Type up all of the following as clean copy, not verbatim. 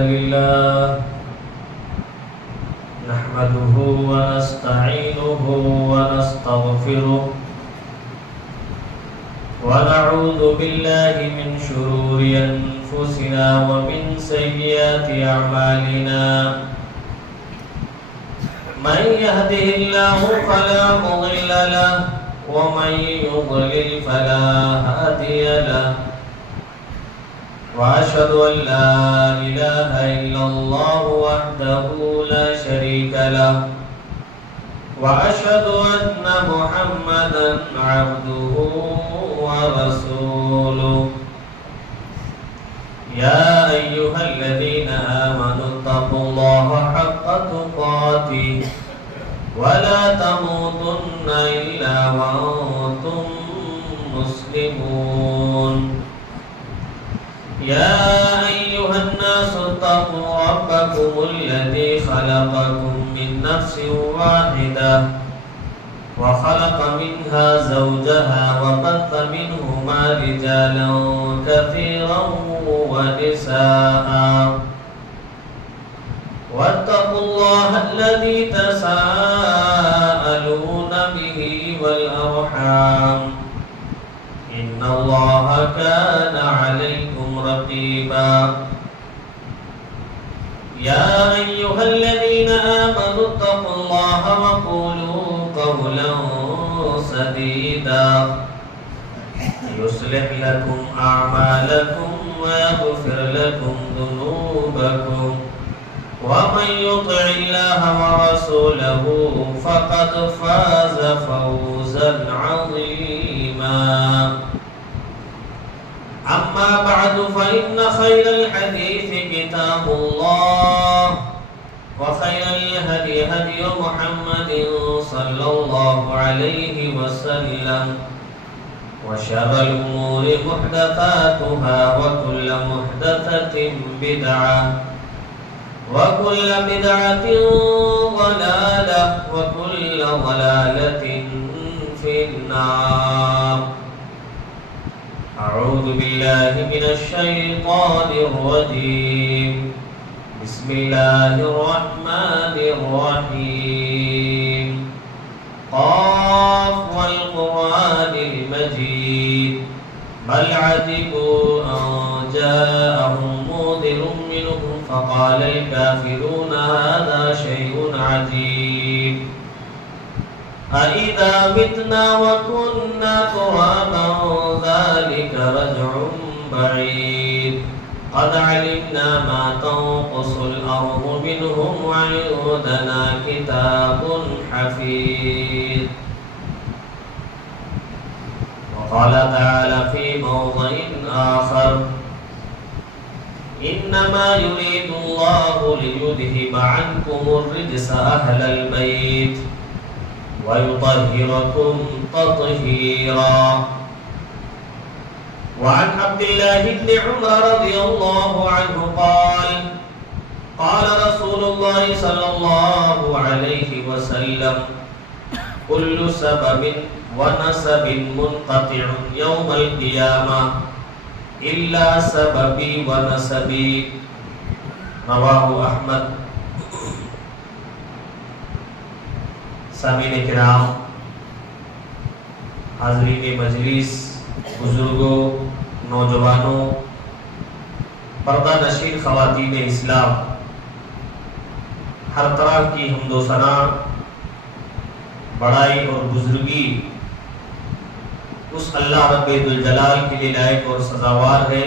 لله نحمده ونستعينه ونستغفره ونعوذ بالله من شرور أنفسنا ومن سيئات أعمالنا من يهده الله فلا مضل له ومن يضلل فلا هادي له وأشهد أن لا إله إلا الله وحده لا شريك له وأشهد أن محمدا عبده ورسوله يا أيها الذين آمنوا اتقوا الله حق تقاته ولا تموتن إلا وأنتم مسلمون يا أيها الناس اتقوا ربكم الذي خلقكم من نفس واحدة وخلق منها زوجها وبث منهما رجالا كثيرا ونساء واتقوا الله الذي تساءلون به والأرحام إن الله كان عليكم رقيبا يا أيها الذين آمنوا اتقوا الله وقولوا قولا سديدا يصلح لكم أعمالكم ويغفر لكم ذنوبكم ومن يطع الله ورسوله فقد فاز فوزا عظيما أما بعد فإن خير الحديث كتاب الله وخير الهدي هدي محمد صلى الله عليه وسلم وشر الأمور محدثاتها وكل محدثة بدعة وكل بدعة ضلالة وكل ضلالة في النار أعوذ بالله من الشيطان الرجيم بسم الله الرحمن الرحيم قاف والقرآن المجيد بل عجبوا أن جاءهم منذر منهم فقال الكافرون هذا شيء عجيب أإذا متنا وكنا ترابا ذلك رجع بعيد قد علمنا ما تنقص الأرض منهم وعندنا كتاب حفيظ وقال تعالى في موضع آخر إنما يريد الله ليذهب عنكم الرجس أهل البيت ويطهركم تطهيرا وعن عبد الله بن عمر رضي الله عنه قال قال رسول الله صلى الله عليه وسلم كل سبب ونسب منقطع يوم القيامة إلا سببي ونسبي رواه أحمد سامعین کرام، حاضرین مجلس، بزرگوں، نوجوانوں، پردہ نشین خواتین اسلام، ہر طرح کی حمد و ثنا، بڑائی اور بزرگی اس اللہ رب ذوالجلال کے لیے لائق اور سزاوار ہے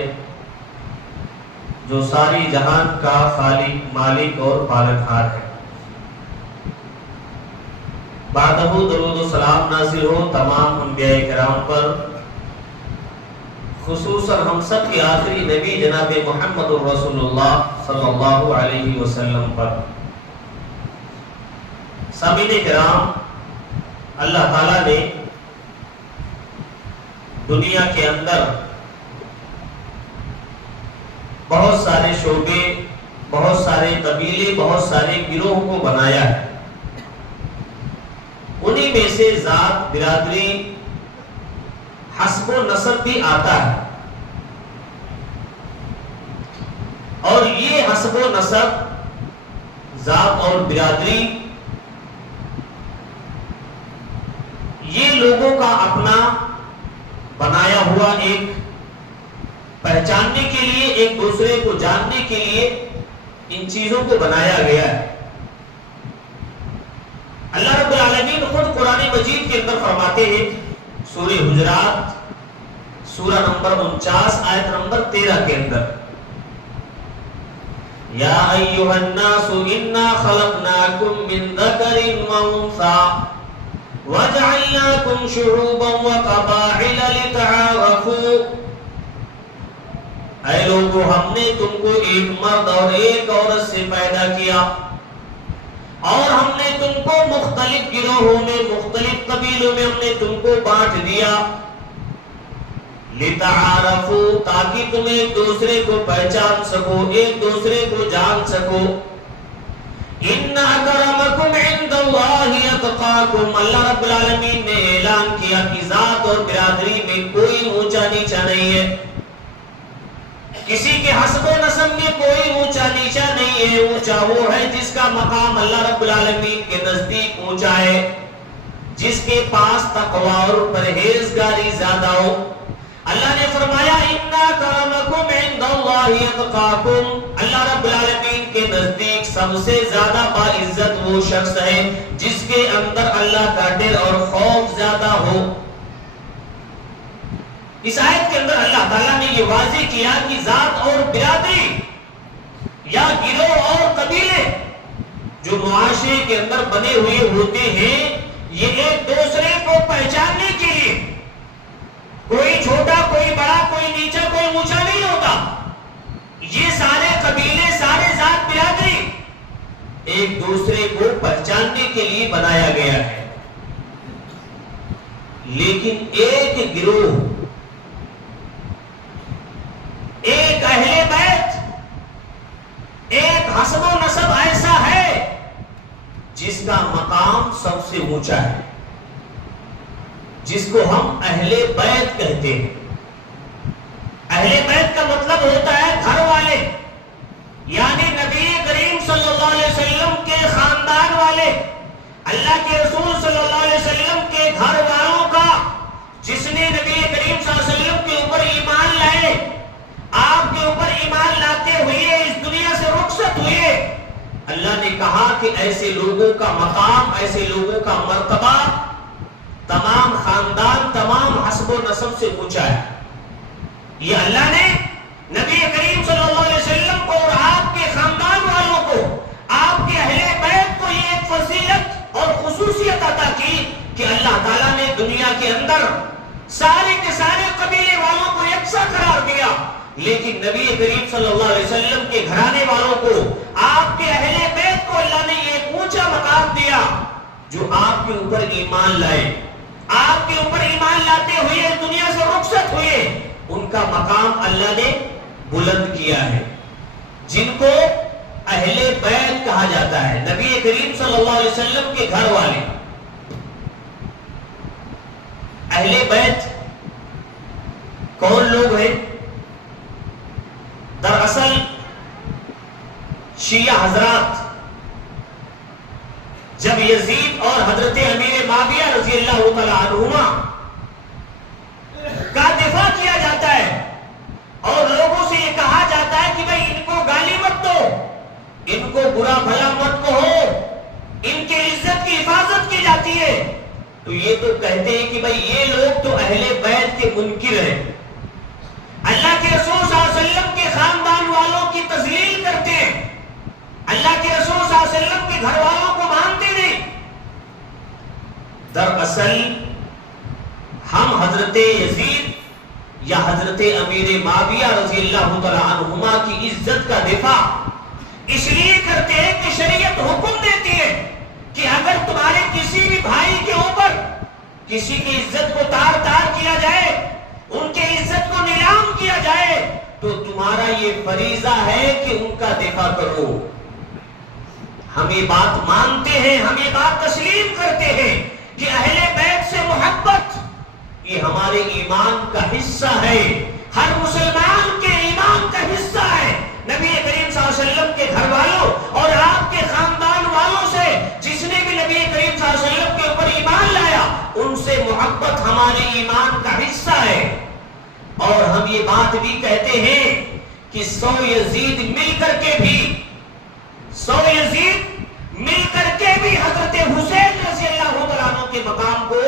جو ساری جہان کا خالق، مالک اور پالنہار ہے۔ بعدہ درود و سلام نازل ہو تمام انبیاء کرام پر، خصوصاً ہم سب کے آخری نبی جناب محمد رسول اللہ صلی اللہ علیہ وسلم پر۔ سامعین کرام، اللہ تعالیٰ نے دنیا کے اندر بہت سارے شعبے، بہت سارے قبیلے، بہت سارے گروہ کو بنایا ہے۔ انہی میں سے ذات، برادری، حسب و نسب بھی آتا ہے۔ اور یہ حسب حسب و نسب، ذات اور برادری، یہ لوگوں کا اپنا بنایا ہوا ایک پہچاننے کے لیے، ایک دوسرے کو جاننے کے لیے ان چیزوں کو بنایا گیا ہے۔ اللہ رب العالمین خود قرآن مجید کے اندر فرماتے ہیں، سورہ حجرات سورہ نمبر 49 آیت نمبر 13 کے اندر، یا ایھا الناس انا خلقناکم من ذکر و انثی وجعلناکم شعوبا وقبائل لتعارفوا، اے لوگو ہم نے تم کو ایک مرد اور ایک عورت سے پیدا کیا، اور ہم نے تم کو مختلف گروہوں میں، مختلف قبیلوں میں ہم نے تم کو بانٹ دیا، لتعارفوا، تاکہ تم ایک دوسرے کو پہچان سکو، ایک دوسرے کو جان سکو۔ ان اکرمکم عند اللہ اتقاکم، اللہ رب العالمین نے اعلان کیا کہ ذات اور برادری میں کوئی اونچا نیچا نہیں ہے، کسی کے حسب و نسب میں کوئی اونچا نیچا نہیں ہے۔ اونچا وہ ہے جس کا مقام اللہ رب العالمین کے نزدیک اونچا ہے، جس کے پاس تقوی اور پرہیزگاری زیادہ ہو۔ اللہ نے فرمایا ان اکرمکم عند اللہ اتقاکم، اللہ رب العالمین کے نزدیک سب سے زیادہ باعزت وہ شخص ہے جس کے اندر اللہ کا ڈر اور خوف زیادہ ہو۔ اس آیت کے اندر اللہ تعالیٰ نے یہ واضح کیا کہ ذات اور برادری یا گروہ اور قبیلے جو معاشرے کے اندر بنے ہوئے ہوتے ہیں، یہ ایک دوسرے کو پہچاننے کے لیے، کوئی چھوٹا کوئی بڑا کوئی نیچا کوئی اونچا نہیں ہوتا، یہ سارے قبیلے سارے ذات برادری ایک دوسرے کو پہچاننے کے لیے بنایا گیا ہے۔ لیکن ایک گروہ، ایک اہل بیت، ایک حسب و نسب ایسا ہے جس کا مقام سب سے اونچا ہے، جس کو ہم اہل بیت کہتے ہیں۔ اہل بیت کا مطلب ہوتا ہے گھر والے، یعنی نبی کریم صلی اللہ علیہ وسلم کے خاندان والے، اللہ کے رسول صلی اللہ علیہ وسلم کے گھر والوں کا، جس نے نبی کریم صلی اللہ علیہ وسلم کے اوپر ایمان لائے، آپ کے اوپر ایمان لاتے ہوئے اس دنیا سے رخصت ہوئے۔ اللہ نے کہا کہ ایسے لوگوں کا مقام، ایسے لوگوں کا مرتبہ تمام خاندان، تمام حسب و نسب سے اونچا ہے۔ یہ اللہ نے نبی کریم صلی اللہ علیہ وسلم کو اور آپ کے خاندان والوں کو، آپ کے اہل بیت کو یہ ایک فضیلت اور خصوصیت عطا کی کہ اللہ تعالیٰ نے دنیا کے اندر سارے کے سارے قبیلے والوں کو یکساں قرار دیا، لیکن نبی کریم صلی اللہ علیہ وسلم کے گھرانے والوں کو، آپ کے اہل بیت کو اللہ نے یہ اونچا مقام دیا جو آپ کے اوپر ایمان لائے، آپ کے اوپر ایمان لاتے ہوئے اس دنیا سے رخصت ہوئے، ان کا مقام اللہ نے بلند کیا ہے، جن کو اہل بیت کہا جاتا ہے، نبی کریم صلی اللہ علیہ وسلم کے گھر والے۔ اہل بیت کون لوگ ہیں؟ دراصل شیعہ حضرات جب یزید اور حضرت امیر معاویہ رضی اللہ تعالی عنہما کا دفاع کیا جاتا ہے اور لوگوں سے یہ کہا جاتا ہے کہ بھئی ان کو گالی مت دو، ان کو برا بھلا مت کہو، ان کے عزت کی حفاظت کی جاتی ہے، تو یہ تو کہتے ہیں کہ بھئی یہ لوگ تو اہل بیت کے منکر ہیں، اللہ کے رسول صلی اللہ علیہ وسلم کے خاندان والوں کی تذلیل کرتے ہیں، اللہ کے رسول صلی اللہ علیہ وسلم کے گھر والوں کو مانتے نہیں۔ دراصل ہم حضرت یزید یا حضرت امیر معاویہ رضی اللہ تعالی عنہما کی عزت کا دفاع اس لیے کرتے ہیں کہ شریعت حکم دیتی ہے کہ اگر تمہارے کسی بھی بھائی کے اوپر کسی کی عزت کو تار تار کیا جائے، ان کے عزت کو نیلام کیا جائے، تو تمہارا یہ فریضہ ہے کہ ان کا دفاع کرو۔ ہم یہ بات مانتے ہیں، ہم یہ بات تسلیم کرتے ہیں کہ اہل بیت سے محبت یہ ہمارے ایمان کا حصہ ہے، ہر مسلمان کے ایمان کا حصہ ہے۔ نبی کریم صلی اللہ علیہ وسلم کے ایمان کا حصہ ہے. اور ہم یہ بات بھی کہتے ہیں کہ 100 یزید مل کر کے بھی حضرت حسین رضی اللہ عنہ کے مقام کو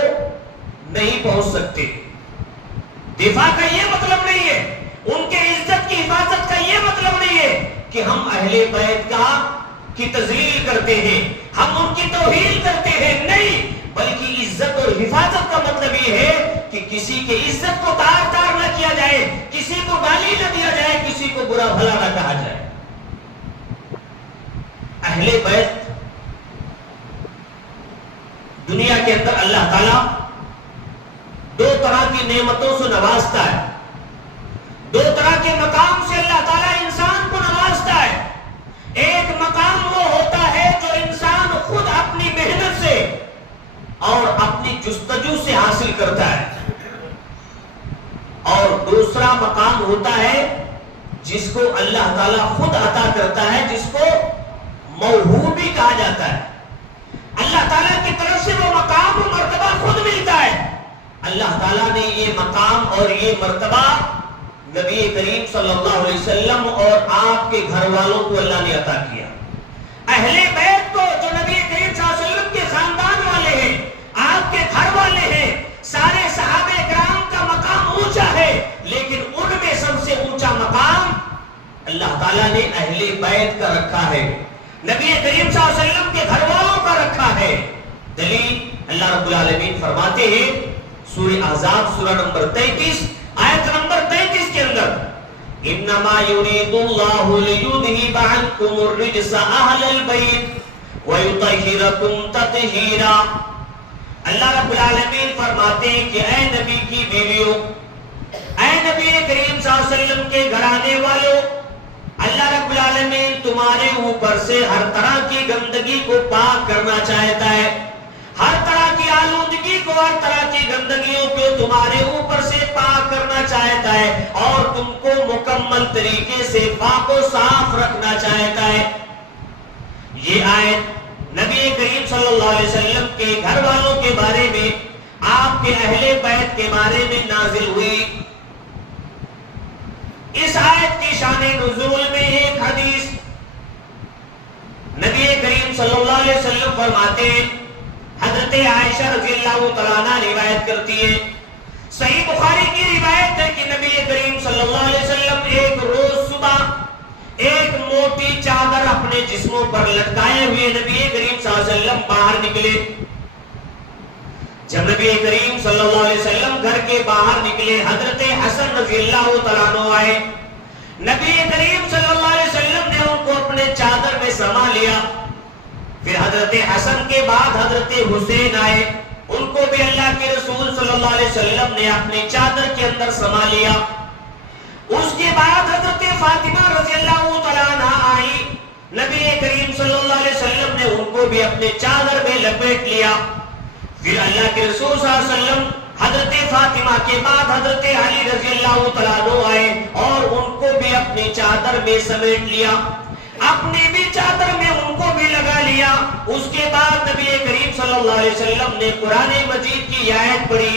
نہیں پہنچ سکتے. دفاع کا یہ مطلب نہیں ہے, ان کے عزت کی حفاظت کا یہ مطلب نہیں ہے کہ ہم اہل بیت کی تذلیل کرتے ہیں, ہم ان کی توہین کرتے ہیں. نہیں, بلکہ عزت اور حفاظت کا مطلب یہ ہے کہ کسی کے عزت کو تار تار نہ کیا جائے, کسی کو گالی نہ دیا جائے, کسی کو برا بھلا نہ کہا جائے. اہل بیت دنیا کے اندر اللہ تعالیٰ 2 طرح کی نعمتوں سے نوازتا ہے, 2 طرح کے مقام سے اللہ تعالیٰ انسان کو نوازتا ہے. ایک مقام وہ ہوتا ہے جو انسان خود اپنی محنت سے اور اپنی جستجو سے حاصل کرتا ہے, اور دوسرا مقام ہوتا ہے جس کو اللہ تعالیٰ خود عطا کرتا ہے, جس کو موہوبی کہا جاتا ہے. اللہ تعالیٰ کی طرف سے وہ مقام و مرتبہ خود ملتا ہے. اللہ تعالیٰ نے یہ مقام اور یہ مرتبہ نبی کریم صلی اللہ علیہ وسلم اور آپ کے گھر والوں کو اللہ نے عطا کیا. اہل بیت کو, جو نبی کریم صلی اللہ علیہ وسلم کے خاندان والے ہیں, آپ کے گھر والے ہیں, سارے صحابہ کرام کا مقام اونچا ہے, لیکن ان میں سب سے اونچا مقام اللہ تعالیٰ نے اہل بیت کا رکھا ہے, نبی کریم صلی اللہ علیہ وسلم کے گھر والوں کا رکھا ہے. دلیل اللہ رب العالمین فرماتے ہیں سورہ احزاب سورہ نمبر 33 آیت نمبر 33 کے اندر, انما یرید اللہ لیذہب عنکم الرجس اہل البیت ویطہرکم تطہیرا. اللہ رب العالمین فرماتے ہیں کہ اے نبی کی بیویوں, اے نبی کریم صلی اللہ علیہ وسلم کے گھرانے والوں, اللہ رب العالمین تمہارے اوپر سے ہر طرح کی گندگی کو پاک کرنا چاہتا ہے, ہر طرح کی آلودگی کو, ہر طرح کی گندگیوں کو تمہارے اوپر سے پاک کرنا چاہتا ہے, اور تم کو مکمل طریقے سے پاک و صاف رکھنا چاہتا ہے. یہ آیت نبی کریم صلی اللہ علیہ وسلم کے گھر والوں کے بارے میں, آپ کے اہل بیت کے بارے میں نازل ہوئی. اس آیت کی شان نزول میں ایک حدیث نبی کریم صلی اللہ علیہ وسلم فرماتے ہیں, حضرت عائشہ رضی اللہ تعالیٰ عنہ روایت کرتی ہے, صحیح بخاری کی روایت ہے کہ نبی کریم صلی اللہ علیہ وسلم ایک روز صبح ایک موٹی چادر اپنے جسموں پر لٹکائے ہوئے نبی کریم صلی اللہ علیہ وسلم باہر نکلے. جب نبی کریم صلی اللہ علیہ وسلم گھر کے باہر نکلے, حضرت حسن رضی اللہ تعالیٰ عنہ آئے. نبی کریم صلی اللہ علیہ وسلم نے ان کو اپنے چادر میں سما لیا. پھر حضرت حسن کے بعد حضرت حسین آئے, ان کو بھی اللہ کے رسول صلی اللہ علیہ وسلم نے اپنی چادر کے اندر سما لیا. اس کے بعد حضرت فاطمہ رضی اللہ تعالیٰ عنہ آئی, نبی کریم صلی اللہ علیہ وسلم نے ان کو بھی اپنے چادر میں لپیٹ لیا. پھر اللہ کے رسول صلی اللہ علیہ وسلم حضرت فاطمہ کے بعد حضرت علی رضی اللہ تعالیٰ عنہ آئے اور ان کو بھی اپنی چادر میں سمیٹ لیا, اپنی بھی چادر میں ان کو بھی لگا لیا. اس کے بعد نبی کریم صلی اللہ علیہ وسلم نے قرآن مجید کی آیت پڑھی,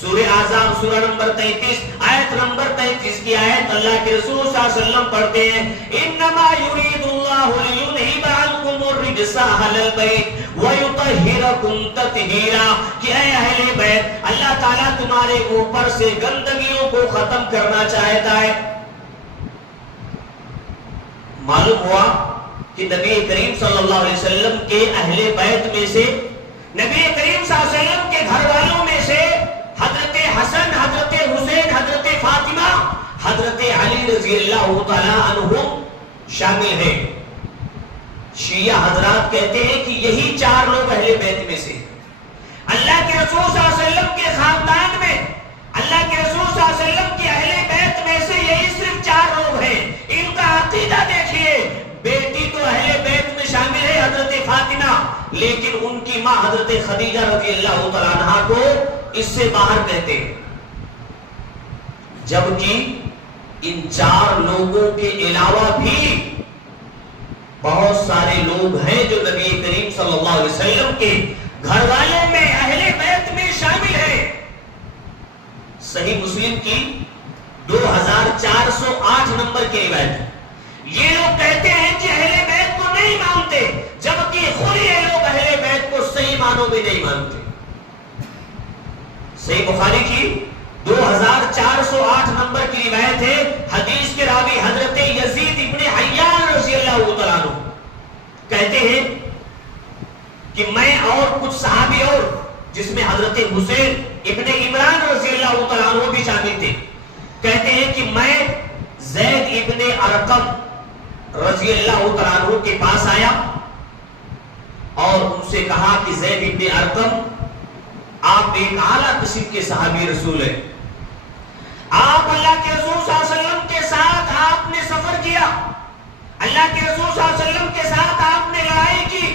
سورہ احزاب سورہ نمبر 33 آیت نمبر 33 کی آیت اللہ کے رسول صلی اللہ علیہ وسلم پڑھتے ہیں, انما یرید اللہ لیذہب عنکم الرجس اہل البیت ویطہرکم تطہیرا, کہ اے اہل بیت اللہ تعالیٰ تمہارے اوپر سے گندگیوں کو ختم کرنا چاہتا ہے. معلوم ہوا کہ نبی کریم صلی اللہ علیہ وسلم کے اہل بیت میں سے, نبی کریم صلی اللہ علیہ وسلم کے گھر والوں میں سے حضرت حسن, حضرت حسین, حضرت فاطمہ, حضرت علی رضی اللہ تعالیٰ عنہم شامل ہیں. شیعہ حضرات کہتے ہیں کہ یہی 4 لوگ اہل بیت میں سے, اللہ کے رسول صلی اللہ علیہ وسلم کے خاندان میں, اللہ کے رسول صلی اللہ علیہ وسلم کے اہل بیت میں سے یہی صرف 4 لوگ ہیں. ان کا عقیدہ دیکھیے, بیٹی تو اہل بیت میں شامل ہے حضرت فاطمہ, لیکن ان کی ماں حضرت خدیجہ رضی اللہ تعالیٰ عنہا کو اس سے باہر کہتے ہیں. جبکہ ان 4 لوگوں کے علاوہ بھی بہت سارے لوگ ہیں جو نبی کریم صلی اللہ علیہ وسلم کے گھر والوں میں, اہل بیت میں شامل ہیں. صحیح مسلم کی 2408 نمبر کی روایت ہے. یہ لوگ کہتے ہیں کہ اہل بیت کو نہیں مانتے، جبکہ خود یہ لوگ اہل بیت کو صحیح معنوں میں نہیں مانتے. صحیح بخاری کی 2408 نمبر کی روایت ہے. حدیث کے راوی حضرت یزید ابن حیان رضی اللہ تعالیٰ عنہ کہتے ہیں کہ میں اور کچھ صحابی اور جس میں حضرت حسین ابن عمران رضی اللہ تعالیٰ عنہ بھی شامل تھے، کہتے ہیں کہ میں زید ابن ارقم رضی اللہ تعالیٰ عنہ کے پاس آیا اور ان سے کہا کہ زید ابن ارقم، آپ ایک اعلیٰ قسم کے صحابی رسول ہیں، آپ اللہ کے رسول صلی اللہ علیہ وسلم کے ساتھ آپ نے سفر کیا، اللہ کے رسول صلی اللہ علیہ وسلم کے ساتھ آپ نے لڑائی کی،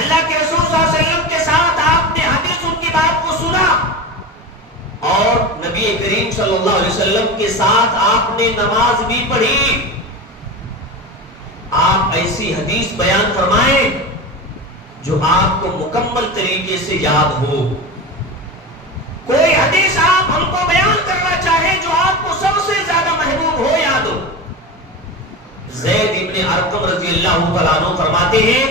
اللہ کے رسول صلی اللہ علیہ وسلم کے ساتھ آپ نے حدیث ان کی بات کو سنا، اور نبی کریم صلی اللہ علیہ وسلم کے ساتھ آپ نے نماز بھی پڑھی. آپ ایسی حدیث بیان فرمائیں جو آپ کو مکمل طریقے سے یاد ہو. کوئی حدیث آپ ہم کو بیان کرنا چاہیں جو آپ کو سب سے زیادہ محبوب ہو، یاد ہو. زید ابن ارقم رضی اللہ تعالیٰ عنہ فرماتے ہیں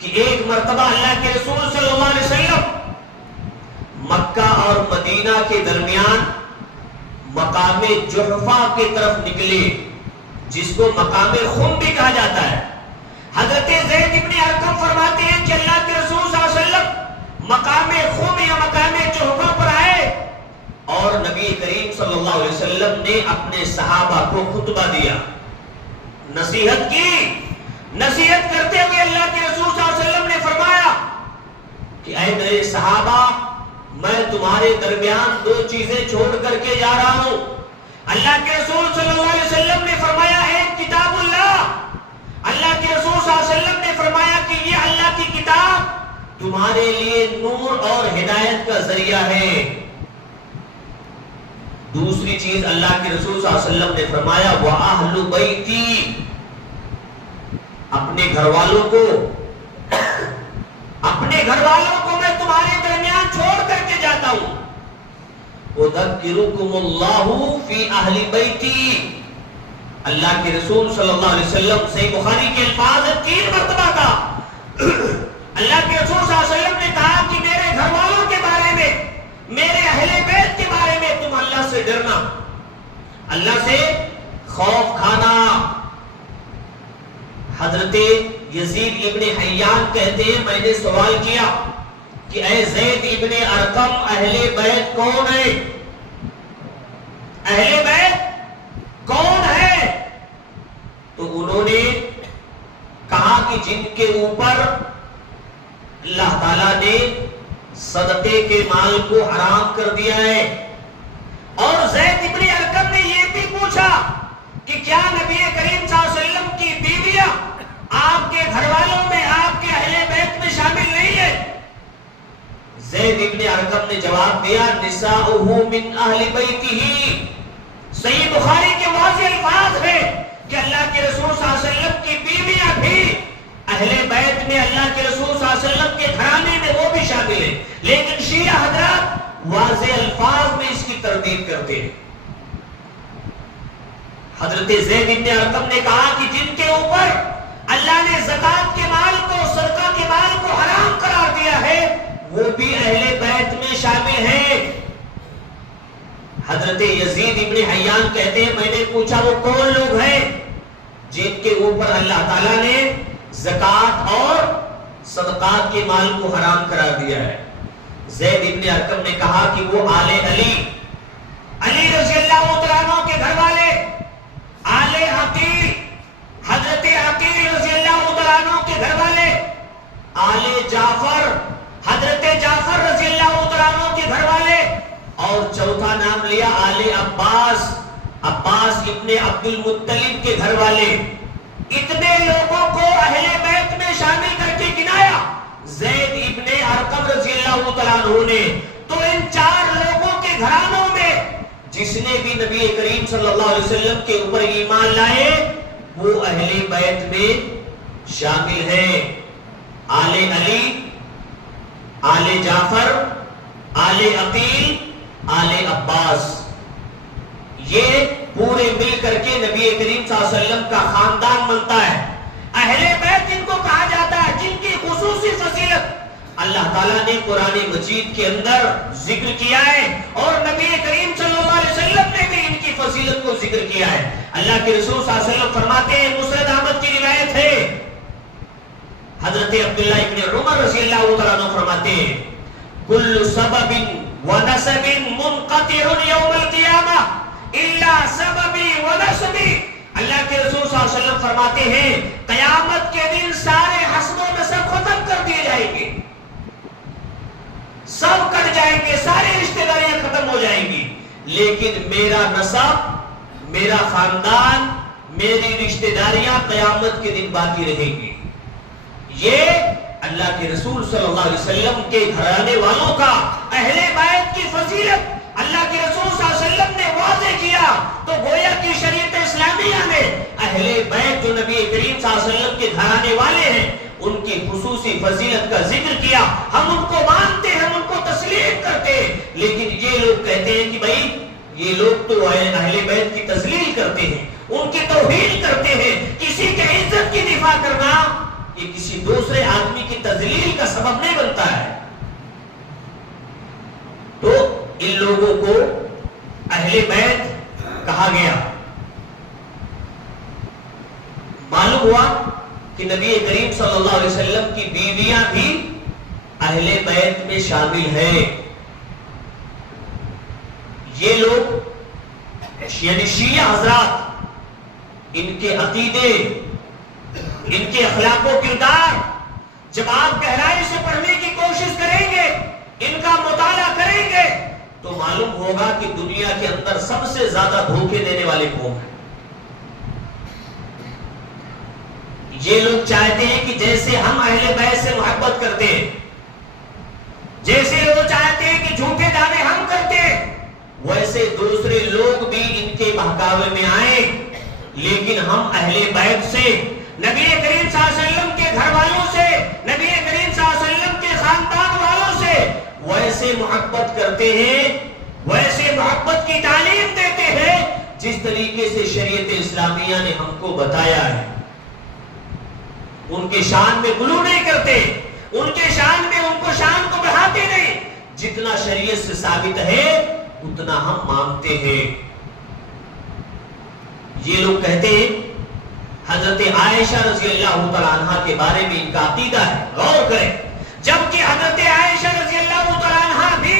کہ ایک مرتبہ اللہ کے رسول صلی اللہ علیہ وسلم مکہ اور مدینہ کے درمیان مقام جحفہ کی طرف نکلے، جس کو مقام خم بھی کہا جاتا ہے. حضرت زید ابن ارقم فرماتے ہیں کہ اللہ کے رسول صلی اللہ علیہ وسلم مقام خم یا مقام جحفہ پر آئے اور نبی کریم صلی اللہ علیہ وسلم نے اپنے صحابہ کو خطبہ دیا، نصیحت کی. نصیحت کرتے ہوئے اللہ کے رسول صلی اللہ علیہ وسلم نے فرمایا کہ اے میرے صحابہ، میں تمہارے درمیان دو چیزیں چھوڑ کر کے جا رہا ہوں. اللہ کے رسول صلی اللہ علیہ وسلم نے فرمایا ایک کتاب اللہ. اللہ کے رسول صلی اللہ علیہ وسلم نے فرمایا کہ یہ اللہ کی کتاب تمہارے لیے نور اور ہدایت کا ذریعہ ہے. دوسری چیز اللہ کے رسول صلی اللہ علیہ وسلم نے فرمایا وَأَهْلُ بَيْتِي، اپنے گھر والوں کو میں تمہارے درمیان چھوڑ کر کے جاتا ہوں. اُذَكِّرُكُمُ اللَّهُ فِي أَهْلِ بَيْتِي، اللہ کے رسول صلی اللہ علیہ وسلم صحیح بخاری کے الفاظ 3 مرتبہ کا اللہ کے رسول صلی اللہ علیہ وسلم نے کہا کہ میرے گھر والوں کے بارے میں، میرے اہل بیت کے بارے میں تم اللہ سے ڈرنا، اللہ سے خوف کھانا. حضرت یزید ابن حیان کہتے ہیں میں نے سوال کیا کہ اے زید ابن ارقم، اہل بیت کون ہے؟ اہل بیت کون ہے؟ تو انہوں نے کہا کہ جن کے اوپر اللہ تعالیٰ نے صدقے کے مال کو حرام کر دیا ہے. اور زید ابن ارقم نے یہ بھی پوچھا کہ کیا نبی کریم صلی اللہ علیہ وسلم کی بیویاں آپ کے گھر والوں میں، آپ کے اہل بیت میں شامل نہیں ہے؟ زید ابن ارقم نے جواب دیا نساؤہ من اہل بیتہ. صحیح بخاری کے واضح الفاظ ہے کہ اللہ کے رسول صلی اللہ علیہ وسلم کی بیویاں بھی اہل بیت میں، اللہ کے رسول صلی اللہ علیہ وسلم کے گھرانے میں وہ بھی شامل ہیں. لیکن شیعہ حضرات واضح الفاظ میں اس کی تردید کرتے ہیں. حضرت زید ابن ارقم نے کہا کہ جن کے اوپر اللہ نے زکات کے مال کو، صدقہ کے مال کو حرام قرار دیا ہے، وہ بھی اہل بیت میں شامل ہیں. حضرت یزید ابن حیان کہتے ہیں میں نے پوچھا وہ کون لوگ ہیں جن کے اوپر اللہ تعالیٰ نے زکات اور صدقات کے مال کو حرام قرار دیا ہے. زید ابن ارقم نے کہا کہ وہ آل علی رضی اللہ عنہ کے گھر والے، آل عقیل، حضرت عقیل رضی اللہ عنہ کے گھر والے، آل جعفر، حضرت جعفر رضی اللہ عنہ کے گھر والے، اور چوتھا نام لیا آل عباس، عباس ابن عبد المطلب کے گھر والے. اتنے لوگوں کو اہل بیت میں شامل کر کے گنایا زید ابن ارقم رضی اللہ عنہ نے. تو ان 4 لوگوں کے گھرانوں میں جس نے بھی نبی کریم صلی اللہ علیہ وسلم کے اوپر ایمان لائے وہ اہل بیت میں شامل ہیں. آل علی، آل جعفر، آل عقیل، آل عباس، یہ پورے مل کر کے نبی کریم صلی اللہ علیہ وسلم کا خاندان بنتا ہے۔ اہل بیت جن کو کہا جاتا ہے، جن کی خصوصی فضیلت اللہ تعالیٰ نے قرآن مجید کے اندر ذکر کیا ہے، اور نبی کریم صلی اللہ علیہ وسلم نے بھی ان کی فضیلت کو ذکر کیا ہے۔ اللہ کے رسول صلی اللہ علیہ وسلم فرماتے ہیں، مسند احمد کی روایت ہے، حضرت عبداللہ ابن عمر رضی اللہ تعالیٰ عنہ فرماتے ہیں، کل سبب ونسب منقطع یوم القیامہ الا سببی ونسبی۔ اللہ کے رسول صلی اللہ علیہ وسلم فرماتے ہیں، قیامت کے دن سارے حسب و نسب ختم کر دیے جائیں گے، سب کٹ جائیں گے، ساری رشتہ داریاں ختم ہو جائیں گی، لیکن میرا نسب، میرا خاندان، میری رشتہ داریاں قیامت کے دن باقی رہیں گی۔ یہ اللہ کے رسول صلی اللہ علیہ وسلم کے گھرانے والوں کا، اہل بیت کی فضیلت اللہ کے رسول صلی اللہ علیہ وسلم نے واضح کیا، تو گویا کی شریعت اسلامیہ میں اہل بیت جو نبی کریم صلی اللہ علیہ وسلم کے گھرانے والے ہیں، ان کی خصوصی فضیلت کا ذکر کیا۔ ہم ان کو مانتے ہیں، ہم ان کو تسلیم کرتے ہیں، لیکن یہ لوگ کہتے ہیں کہ بھائی یہ لوگ تو اہل بیت کی تذلیل کرتے ہیں، ان کی توہین کرتے ہیں۔ کسی کے عزت کی دفاع کرنا یہ کسی دوسرے آدمی کی تذلیل کا سبب نہیں بنتا ہے۔ تو ان لوگوں کو اہل بیت کہا گیا۔ معلوم ہوا کہ نبی کریم صلی اللہ علیہ وسلم کی بیویاں بھی اہل بیت میں شامل ہیں۔ یہ لوگ یعنی شیعہ حضرات، ان کے عقیدے، ان کے اخلاق و کردار جب آپ گہرائی سے پڑھنے کی کوشش کریں گے، ان کا مطالعہ کریں گے، تو معلوم ہوگا کہ دنیا کے اندر سب سے زیادہ دھوکے دینے والے قوم ہیں۔ یہ لوگ چاہتے ہیں کہ جیسے ہم اہل بیت سے محبت کرتے ہیں، جیسے وہ چاہتے ہیں کہ جھوٹے دعوے ہم کرتے ہیں، ویسے دوسرے لوگ بھی ان کے بہکاوے میں آئیں، لیکن ہم اہل بیت سے، نبی کریم صلی اللہ علیہ وسلم کے گھر والوں سے، نبی کریم صلی اللہ علیہ وسلم کے خاندان والوں سے ویسے محبت کرتے ہیں، ویسے محبت کی تعلیم دیتے ہیں جس طریقے سے شریعت اسلامیہ نے ہم کو بتایا ہے۔ ان کے شان میں غلو نہیں کرتے، ان کے شان میں ان کو شان کو بڑھاتے نہیں، جتنا شریعت سے ثابت ہے اتنا ہم مانتے ہیں۔ یہ لوگ کہتے ہیں حضرت عائشہ رضی اللہ تعالیٰ عنہ کے بارے میں ان کا عقیدہ ہے، غور کریں، جبکہ حضرت عائشہ رضی اللہ تعالیٰ عنہ بھی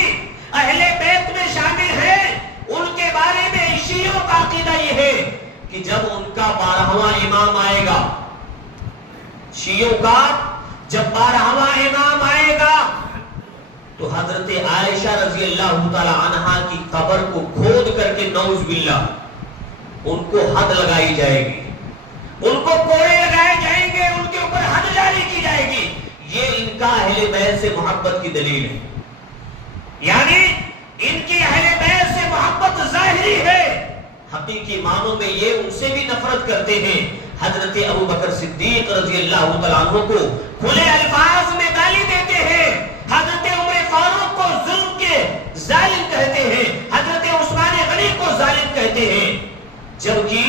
اہل بیت میں شامل ہیں، ان کے بارے میں شیعوں کا عقیدہ یہ ہے کہ جب ان کا 12واں امام آئے گا، شیعوں کا جب 12واں امام آئے گا تو حضرت عائشہ رضی اللہ تعالیٰ عنہ کی قبر کو کھود کر کے نعوذ باللہ ان کو حد لگائی جائے گی، ان کو کوڑے لگائے جائیں گے، ان کے اوپر حد جاری کی جائے گی۔ یہ ان کا اہل بیت سے محبت کی دلیل ہے، یعنی ان کی اہل بیت سے محبت ظاہری ہے، حقیقی معنوں میں یہ ان سے بھی نفرت کرتے ہیں۔ حضرت ابو بکر صدیق رضی اللہ تعالیٰ عنہ کو کھلے الفاظ میں گالی دیتے ہیں، حضرت عمر فاروق کو ظلم کے ظالم کہتے ہیں، حضرت عثمان غنی کو ظالم کہتے ہیں، جبکہ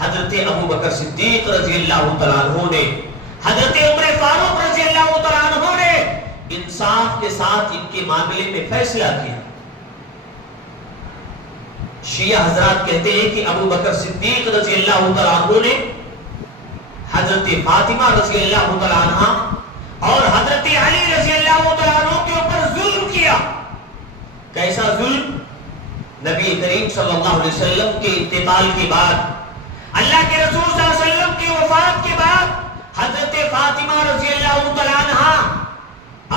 حضرت ابو بکر صدیق رضی اللہ تعالیٰ عنہ نے، حضرت عمر فاروق رضی اللہ تعالیٰ عنہ نے انصاف کے ساتھ ان کے معاملے میں فیصلہ کیا۔ شیعہ حضرات کہتے ہیں کہ ابو بکر صدیق رضی اللہ تعالیٰ عنہ نے حضرت فاطمہ رضی اللہ تعالیٰ عنہ اور حضرت علی رضی اللہ تعالیٰ عنہ کے اوپر ظلم کیا۔ کیسا ظلم؟ نبی کریم صلی اللہ علیہ وسلم کے انتقال کے بعد، اللہ کے رسول صلی اللہ علیہ وسلم کی وفات کے بعد، حضرت فاطمہ رضی اللہ تعالیٰ عنہ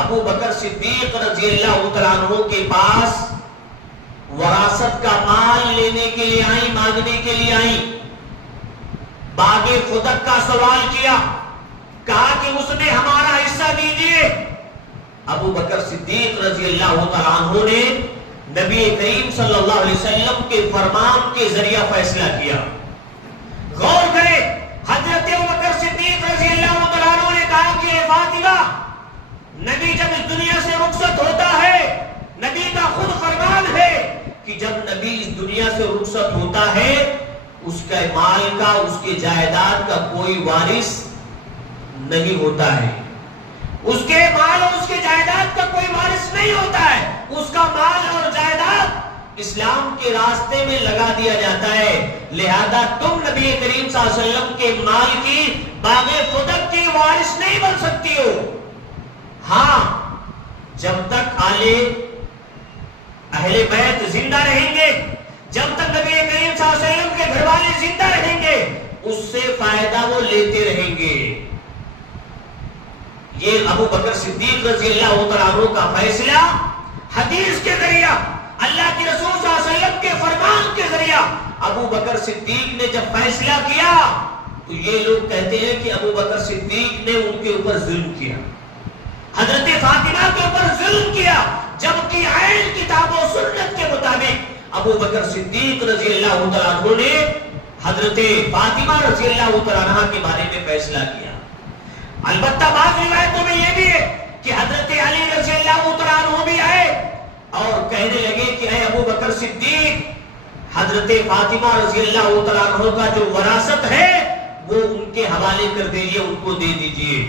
ابو بکر صدیق رضی اللہ تعالیٰ عنہ کے پاس وراثت کا مال لینے کے لیے آئی، مانگنے کے لیے آئی، باغ خدق کا سوال کیا، کہا کہ اس میں ہمارا حصہ دیجئے۔ ابو بکر صدیق رضی اللہ تعالیٰ عنہ نے نبی کریم صلی اللہ علیہ وسلم کے فرمان کے ذریعہ فیصلہ کیا۔ غور کریں، حضرت ابو بکر صدیق رضی اللہ تعالیٰ عنہ نے کہا کہ اے فاطمہ، نبی جب اس دنیا سے رخصت ہوتا ہے، نبی کا خود فرمان ہے کہ جب نبی اس دنیا سے رخصت ہوتا ہے اس کے مال کا، اس کے جائیداد کا کوئی وارث نہیں ہوتا ہے، اس کے مال اور اس کے جائیداد کا کوئی وارث نہیں ہوتا ہے، اس کا مال اور جائیداد اسلام کے راستے میں لگا دیا جاتا ہے۔ لہذا تم نبی کریم صلی اللہ علیہ وسلم کے مال کی باغ خدق کی وارث نہیں بن سکتی ہو۔ ہاں، جب تک اہل بیت زندہ رہیں گے، جب تک نبی کریم صلی اللہ علیہ وسلم کے گھر والے زندہ رہیں گے، اس سے فائدہ وہ لیتے رہیں گے۔ یہ ابو بکر صدیق رضی اللہ تعالیٰ عنہ کا فیصلہ حدیث کے ذریعہ، اللہ کے رسول صلی اللہ علیہ وسلم کے فرمان کے ذریعہ ابو بکر صدیق نے جب فیصلہ کیا تو یہ لوگ کہتے ہیں کہ ابو بکر صدیق نے ان کے اوپر ظلم کیا، حضرت فاطمہ کے اوپر ظلم کیا، جبکہ عین کتاب و سنت کے مطابق ابو بکر صدیق رضی اللہ تعالیٰ عنہ نے حضرت فاطمہ رضی اللہ تعالیٰ عنہ کے بارے میں فیصلہ کیا۔ البتہ بعض روایتوں میں یہ بھی ہے کہ حضرت علی رضی اللہ تعالیٰ عنہ بھی آئے اور کہنے لگے کہ اے ابو بکر صدیق، حضرت فاطمہ رضی اللہ تعالیٰ عنہ کا جو وراثت ہے وہ ان کے حوالے کر دیجئے، ان کو دے دیجئے،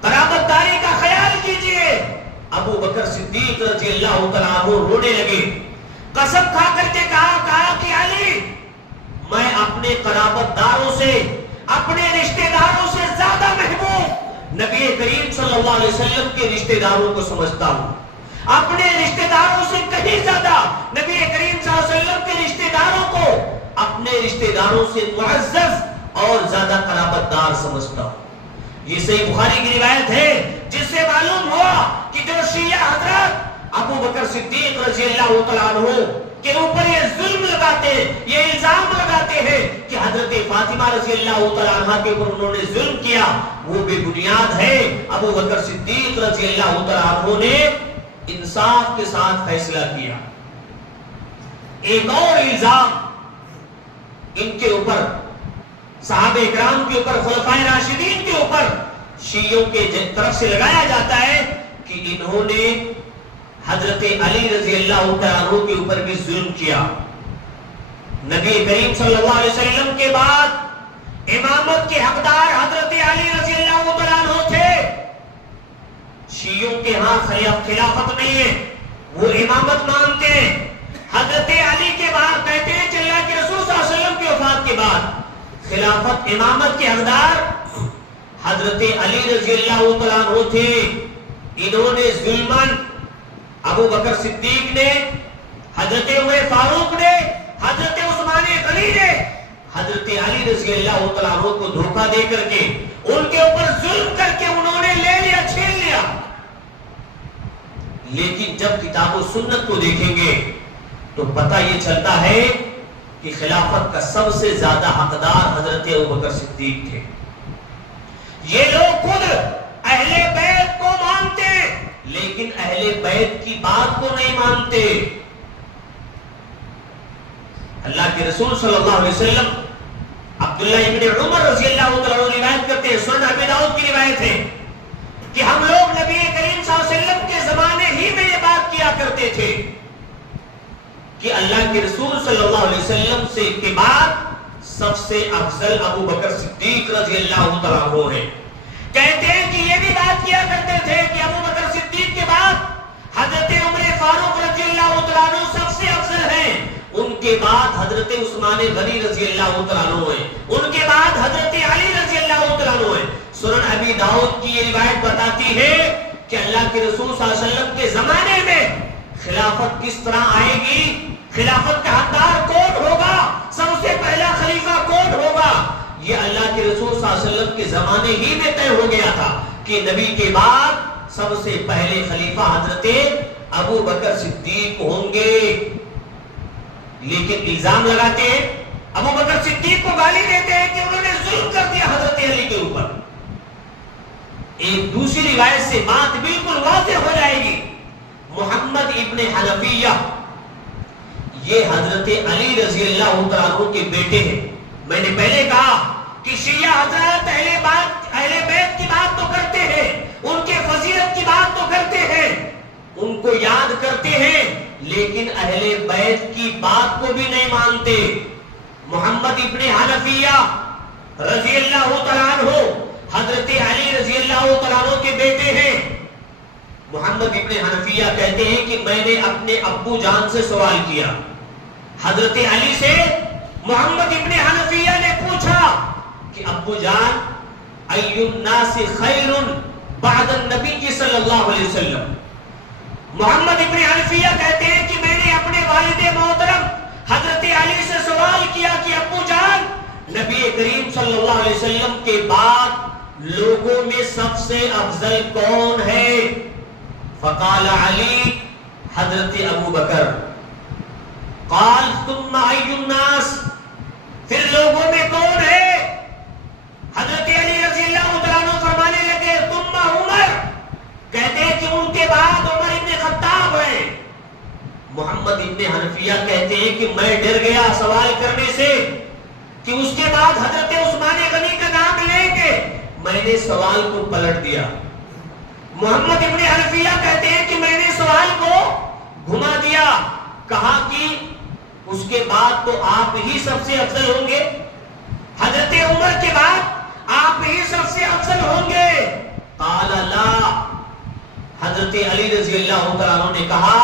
قرابت داری کا خیال کیجئے۔ ابو بکر صدیق رضی اللہ تعالیٰ عنہ رونے لگے، قسم کھا کر کے کہا کہ علی، میں اپنے قرابت داروں سے، اپنے رشتہ داروں سے زیادہ محبوب نبی کریم صلی اللہ علیہ وسلم کے رشتہ داروں کو سمجھتا ہوں، اپنے رشتہ داروں سے کہیں زیادہ نبی کریم صلی اللہ علیہ وسلم کے رشتہ داروں کو اپنے رشتہ داروں سے معزز اور زیادہ قرابت دار سمجھتا ہوں۔ یہ صحیح بخاری کی روایت ہے جس سے معلوم ہوا کہ جو شیعہ حضرات ابو بکر صدیق رضی اللہ تعالیٰ عنہ کے اوپر یہ ظلم لگاتے ہیں، یہ الزام لگاتے ہیں کہ حضرت فاطمہ رضی اللہ تعالیٰ عنہ کے اوپر انہوں نے ظلم کیا، وہ بے بنیاد ہے۔ ابو بکر صدیق رضی اللہ تعالیٰ عنہ نے انصاف کے ساتھ فیصلہ کیا۔ ایک اور الزام ان کے اوپر، صحابہ اکرام کے اوپر، خلفائے راشدین کے اوپر شیعوں کے طرف سے لگایا جاتا ہے کہ انہوں نے حضرت علی رضی اللہ تعالیٰ عنہ کے اوپر بھی ظلم کیا۔ نبی کریم صلی اللہ علیہ وسلم کے بعد امامت کے حقدار حضرت علی رضی اللہ تعالیٰ عنہ تھے۔ شیعوں کے ہاں خلافت نہیں ہے، وہ امامت مانتے ہیں۔ حضرت علی کے بعد کہتے ہیں کہ اللہ کے رسول صلی اللہ علیہ وسلم کی وفات کے بعد خلافت، امامت کے حقدار حضرت علی رضی اللہ تعالیٰ عنہ تھے۔ انہوں نے ظلماً ابو بکر صدیق نے، حضرت عمر فاروق نے، حضرت عثمان غنی نے حضرت علی رضی اللہ تعالیٰ عنہ کو دھوکہ دے کر کے، ان کے اوپر ظلم کر کے انہوں نے لے لیا، چھین لیا۔ لیکن جب کتاب و سنت کو دیکھیں گے تو پتہ یہ چلتا ہے کہ خلافت کا سب سے زیادہ حقدار حضرت ابوبکر صدیق تھے۔ یہ لوگ خود اہل بیت کو مانتے لیکن اہل بیت کی بات کو نہیں مانتے۔ اللہ کے رسول صلی اللہ علیہ وسلم عبداللہ ابن عمر رضی اللہ تعالیٰ عنہ روایت کرتے ہیں، سنن ابی داؤد کی روایت ہے کہ ہم لوگ نبی کریم صلی اللہ علیہ وسلم کے زمانے ہی میں یہ بات کیا کرتے تھے کہ اللہ کے رسول صلی اللہ علیہ وسلم سے کے بعد سب سے افضل ابو بکر صدیق رضی اللہ تعالیٰ عنہ ہے۔ کہتے ہیں کہ یہ بھی بات کیا کرتے تھے کہ ابو بکر صدیق کے بعد حضرت عمر فاروق رضی اللہ تعالیٰ عنہ سب سے افضل ہیں، ان کے بعد حضرت عثمان غنی رضی اللہ تعالیٰ عنہ ہیں، ان کے بعد حضرت علی رضی اللہ تعالیٰ عنہ ہیں۔ سنن ابی داؤد کی یہ روایت بتاتی ہے کہ اللہ کے رسول صلی اللہ علیہ وسلم کے زمانے میں خلافت کس طرح آئے گی، خلافت کا حقدار کون ہوگا، سب سے پہلا خلیفہ کون ہوگا، یہ اللہ کے رسول صلی اللہ علیہ وسلم کے زمانے ہی میں طے ہو گیا تھا کہ نبی کے بعد سب سے پہلے خلیفہ حضرت ابو بکر صدیق ہوں گے۔ لیکن الزام لگاتے ہیں، ابو بکر صدیق کو گالی دیتے ہیں کہ انہوں نے ظلم کر دیا حضرت علی کے اوپر۔ ایک دوسری روایت سے بات بالکل واضح ہو جائے گی۔ محمد ابن حنفیہ یہ حضرت علی رضی اللہ تعالیٰ عنہ کے بیٹے ہیں۔ میں نے پہلے کہا کہ شیعہ حضرات اہل بیت کی بات تو کرتے ہیں، ان کے فضیلت کی بات تو کرتے ہیں، ان کو یاد کرتے ہیں لیکن اہل بیت کی بات کو بھی نہیں مانتے. محمد ابن حنفیہ رضی اللہ تعالیٰ عنہ حضرت علی رضی اللہ تعالیٰ عنہ کے بیٹے ہیں. محمد ابن حنفیہ کہتے ہیں کہ میں نے اپنے ابو جان سے سوال کیا. حضرت علی سے محمد ابن حنفیہ نے پوچھا کہ ابو جان ای الناس خیر بعد النبی صلی اللہ علیہ وسلم. محمد ابن حنفیہ کہتے ہیں کہ میں نے اپنے والد محترم حضرت علی سے سوال کیا کہ ابو جان نبی کریم صلی اللہ علیہ وسلم کے بعد لوگوں میں سب سے افضل کون ہے؟ فقال علی حضرت ابو بکر. قال ثم ای الناس پھر لوگوں میں کون ہے؟ حضرت علی رضی اللہ تعالیٰ عنہ فرمانے لگے ثم عمر. کہتے ہیں کہ ان کے بعد عمر ابن خطاب ہے. محمد ابن حنفیہ کہتے ہیں کہ میں ڈر گیا سوال کرنے سے کہ اس کے بعد حضرت عثمان غنی کا نام لے کے میں نے سوال کو پلٹ دیا. محمد ابن حنفیہ کہتے ہیں کہ میں نے سوال کو گھما دیا, کہا کہ اس کے بعد تو آپ ہی سب سے افضل ہوں گے, حضرت عمر کے بعد آپ ہی سب سے افضل ہوں گے. قال لا, حضرت علی رضی اللہ تعالیٰ عنہ نے کہا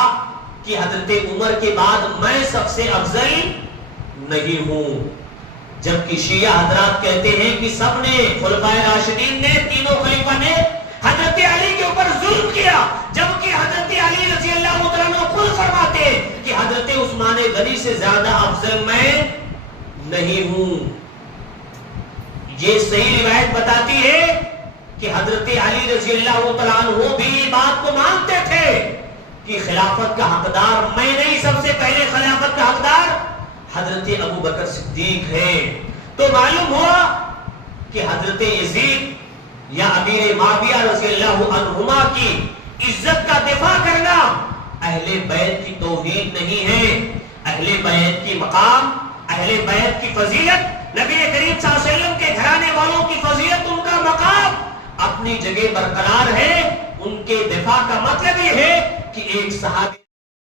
کہ حضرت عمر کے بعد میں سب سے افضل نہیں ہوں. جبکہ شیعہ حضرات کہتے ہیں کہ سب نے خلفائے راشدین نے تینوں خلیفہ نے حضرت علی کے اوپر ظلم کیا, جبکہ حضرت علی رضی اللہ تعالیٰ عنہ خود فرماتے کہ حضرت عثمان غنی سے زیادہ افضل میں نہیں ہوں. یہ صحیح روایت بتاتی ہے کہ حضرت علی رضی اللہ تعالیٰ عنہ بھی بات کو مانتے تھے کہ خلافت کا حقدار میں نہیں, سب سے پہلے خلافت کا حقدار حضرت ابو بکر صدیق ہے. تو معلوم ہوا کہ حضرت یزید یا امیر معاویہ رضی اللہ عنہما کی عزت کا دفاع کرنا اہل بیت کی توہین نہیں ہے. اہل بیت کی مقام, اہل بیت کی فضیلت, نبی کریم صلی اللہ علیہ وسلم کے گھرانے والوں کی فضیلت, ان کا مقام اپنی جگہ برقرار ہے. ان کے دفاع کا مطلب یہ ہے کہ ایک صحابی